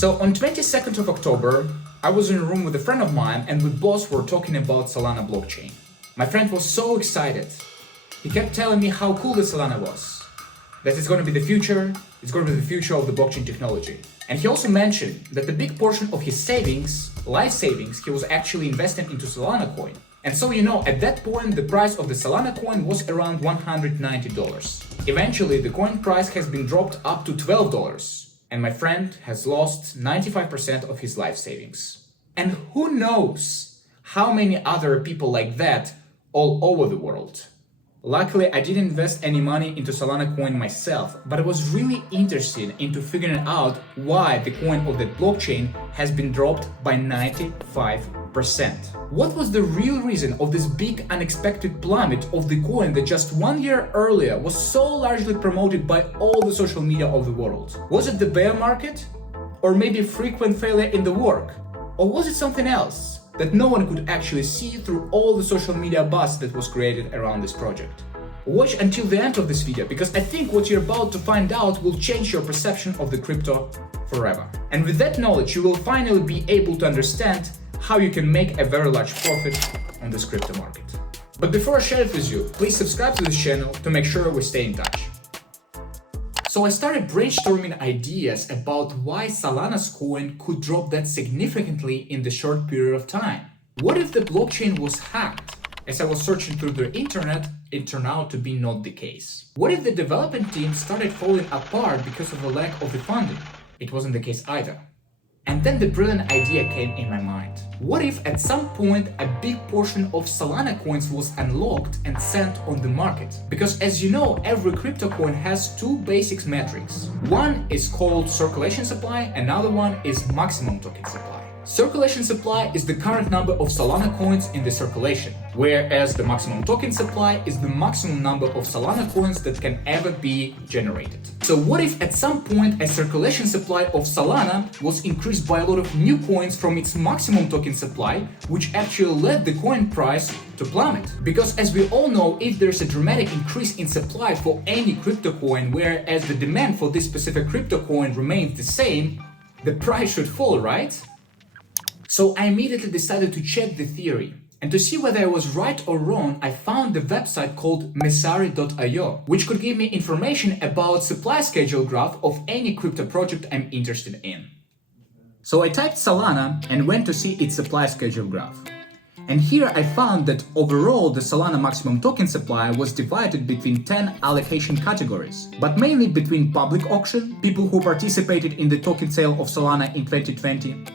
So on 22nd of October, I was in a room with a friend of mine and we both were talking about Solana blockchain. My friend was so excited. He kept telling me how cool the Solana was, that it's going to be the future, it's going to be the future of the blockchain technology. And he also mentioned that the big portion of his savings, life savings, he was actually investing into Solana coin. And so, at that point, the price of the Solana coin was around $190. Eventually, the coin price has been dropped up to $12, and my friend has lost 95% of his life savings. And who knows how many other people like that all over the world. Luckily, I didn't invest any money into Solana coin myself, but I was really interested into figuring out why the coin of that blockchain has been dropped by 95%. What was the real reason of this big unexpected plummet of the coin that just 1 year earlier was so largely promoted by all the social media of the world? Was it the bear market? Or maybe frequent failure in the work? Or was it something else that no one could actually see through all the social media buzz that was created around this project? Watch until the end of this video, because I think what you're about to find out will change your perception of the crypto forever. And with that knowledge, you will finally be able to understand how you can make a very large profit on this crypto market. But before I share it with you, please subscribe to this channel to make sure we stay in touch. So I started brainstorming ideas about why Solana's coin could drop that significantly in the short period of time. What if the blockchain was hacked? As I was searching through the internet, it turned out to be not the case. What if the development team started falling apart because of the lack of the funding? It wasn't the case either. And then the brilliant idea came in my mind. What if at some point a big portion of Solana coins was unlocked and sent on the market? Because as you know, every crypto coin has two basic metrics. One is called circulation supply, another one is maximum token supply. Circulation supply is the current number of Solana coins in the circulation, whereas the maximum token supply is the maximum number of Solana coins that can ever be generated. So what if at some point a circulation supply of Solana was increased by a lot of new coins from its maximum token supply, which actually led the coin price to plummet? Because as we all know, if there's a dramatic increase in supply for any crypto coin, whereas the demand for this specific crypto coin remains the same, the price should fall, right? So I immediately decided to check the theory. And to see whether I was right or wrong, I found the website called Messari.io, which could give me information about supply schedule graph of any crypto project I'm interested in. So I typed Solana and went to see its supply schedule graph. And here I found that overall the Solana maximum token supply was divided between 10 allocation categories, but mainly between public auction, people who participated in the token sale of Solana in 2020,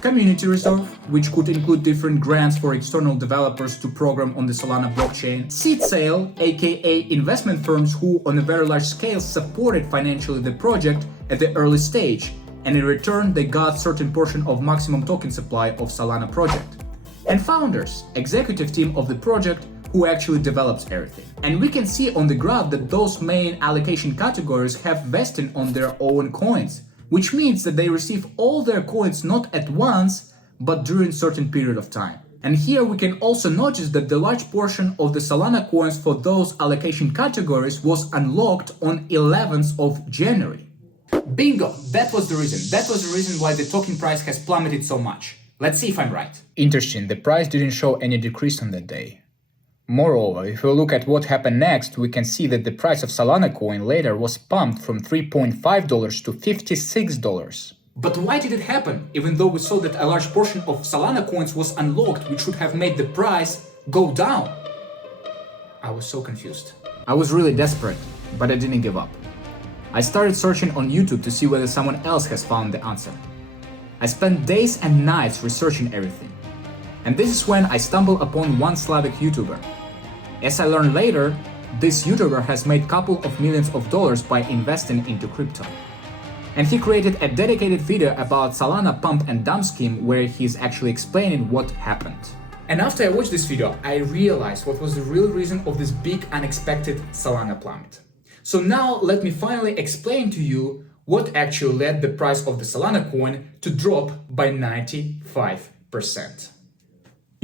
community reserve, which could include different grants for external developers to program on the Solana blockchain, seed sale, aka investment firms who on a very large scale supported financially the project at the early stage, and in return they got certain portion of maximum token supply of Solana project, and founders, executive team of the project who actually develops everything. And we can see on the graph that those main allocation categories have vesting on their own coins, which means that they receive all their coins not at once, but during a certain period of time. And here we can also notice that the large portion of the Solana coins for those allocation categories was unlocked on 11th of January. Bingo! That was the reason. That was the reason why the token price has plummeted so much. Let's see if I'm right. Interesting, the price didn't show any decrease on that day. Moreover, if we look at what happened next, we can see that the price of Solana coin later was pumped from $3.5 to $56. But why did it happen, even though we saw that a large portion of Solana coins was unlocked, which should have made the price go down? I was so confused. I was really desperate, but I didn't give up. I started searching on YouTube to see whether someone else has found the answer. I spent days and nights researching everything. And this is when I stumbled upon one Slavic YouTuber. As I learned later, this YouTuber has made a couple of millions of dollars by investing into crypto. And he created a dedicated video about Solana pump and dump scheme where he's actually explaining what happened. And after I watched this video, I realized what was the real reason of this big unexpected Solana plummet. So now let me finally explain to you what actually led the price of the Solana coin to drop by 95%.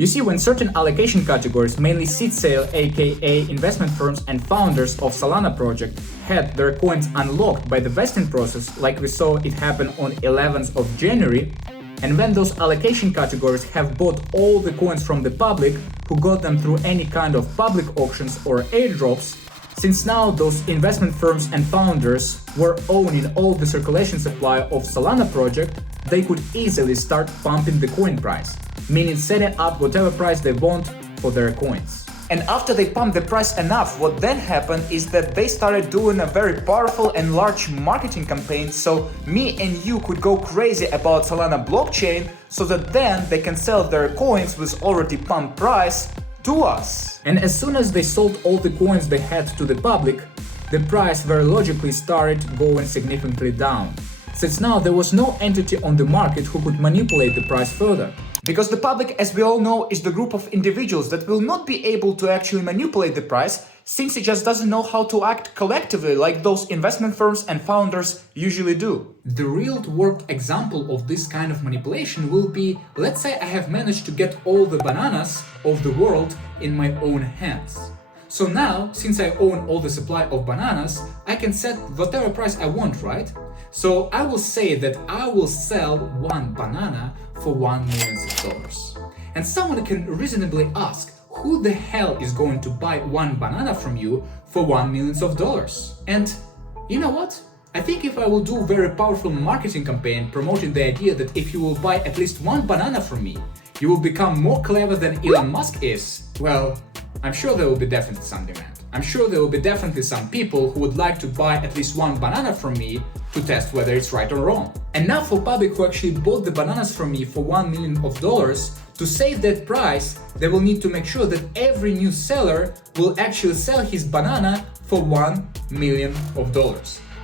You see, when certain allocation categories, mainly seed sale aka investment firms and founders of Solana project, had their coins unlocked by the vesting process, like we saw it happen on 11th of January, and when those allocation categories have bought all the coins from the public who got them through any kind of public auctions or airdrops, since now those investment firms and founders were owning all the circulation supply of Solana project, they could easily start pumping the coin price, meaning setting up whatever price they want for their coins. And after they pumped the price enough, what then happened is that they started doing a very powerful and large marketing campaign, so me and you could go crazy about Solana blockchain, so that then they can sell their coins with already pumped price to us. And as soon as they sold all the coins they had to the public, the price very logically started going significantly down, since now there was no entity on the market who could manipulate the price further. Because the public, as we all know, is the group of individuals that will not be able to actually manipulate the price, since it just doesn't know how to act collectively like those investment firms and founders usually do. The real-world example of this kind of manipulation will be, let's say I have managed to get all the bananas of the world in my own hands. So now, since I own all the supply of bananas, I can set whatever price I want, right? So I will say that I will sell one banana for $1 million. And someone can reasonably ask, who the hell is going to buy one banana from you for $1 million? And you know what? I think if I will do a very powerful marketing campaign promoting the idea that if you will buy at least one banana from me, you will become more clever than Elon Musk is, well, I'm sure there will be definitely some demand. I'm sure there will be definitely some people who would like to buy at least one banana from me to test whether it's right or wrong. And now for public who actually bought the bananas from me for $1 million, to save that price, they will need to make sure that every new seller will actually sell his banana for $1 million.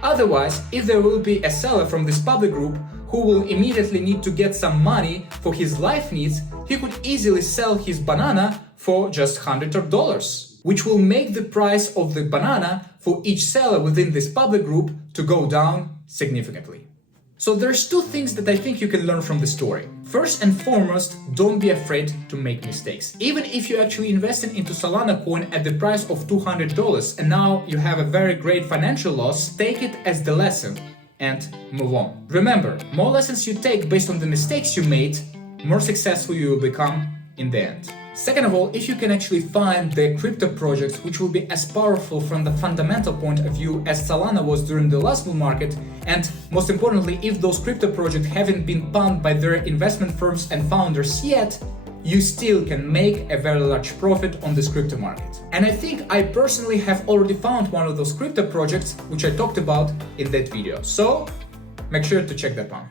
Otherwise, if there will be a seller from this public group who will immediately need to get some money for his life needs, he could easily sell his banana for just hundreds of dollars, which will make the price of the banana for each seller within this public group to go down significantly. So there's two things that I think you can learn from the story. First and foremost, don't be afraid to make mistakes. Even if you actually invested into Solana coin at the price of $200 and now you have a very great financial loss, take it as the lesson and move on. Remember, more lessons you take based on the mistakes you made, more successful you will become in the end. Second of all, if you can actually find the crypto projects which will be as powerful from the fundamental point of view as Solana was during the last bull market, and most importantly, if those crypto projects haven't been pumped by their investment firms and founders yet, you still can make a very large profit on this crypto market. And I think I personally have already found one of those crypto projects which I talked about in that video. So make sure to check that one.